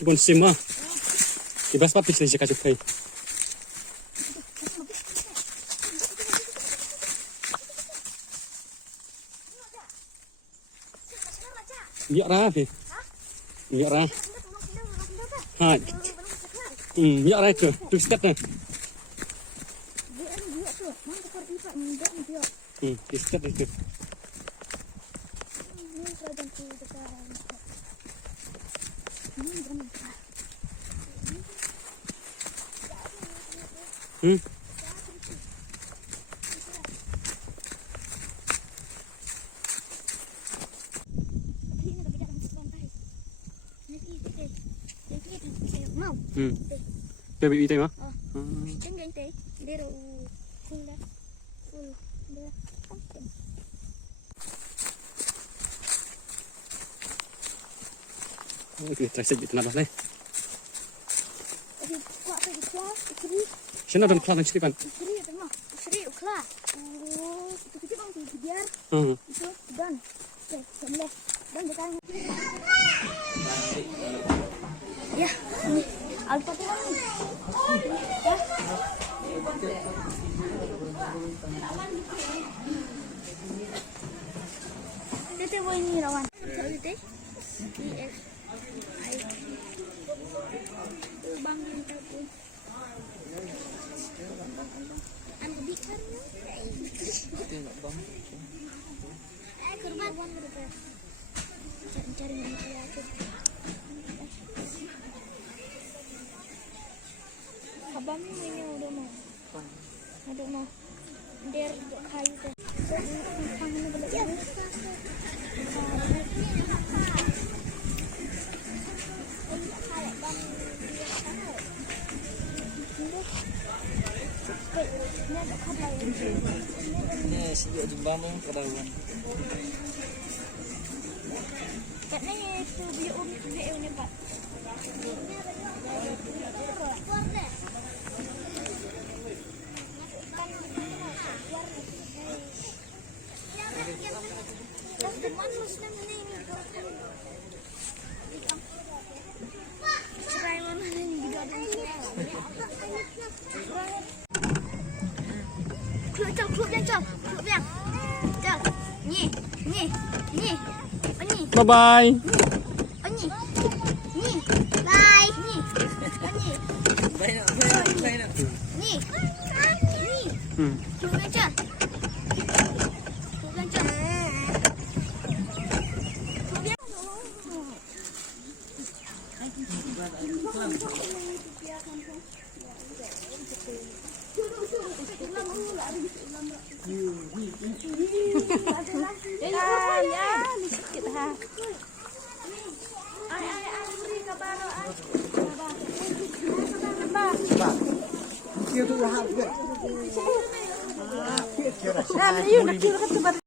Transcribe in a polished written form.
Ibon sim ah. Ibas papis na siya kajukay. Biar ra fi. Biar ra. Ha. Biar ra itu. Tu step na. Step itu. Dia bị tay mà? Tránh nhanh tí, đi rồi full đó, full đó. Okey, try sedikit nabas nih. Jadi kuat tu kelas, isteri. Sini ada kelas istri kan? Isteri ada mah, isteri kelas. Oh, itu kita bang tu biar. Itu dan, boleh dan dekat. Ya, ni alpa tu kan. Ya. Kita boleh ni rawan. Jadi deh. Yes. Bang minta pun. Anda bikin? Tengok bang. Kurban berapa? Cari mana aja. Abang ini udah mau. Ada mau. Der kayu tu. Tangan boleh. Ni siap jumpa ni kadawan. Kat ni tu biar tu biar ni pak. Bye bye. Nah, yun, nakira ka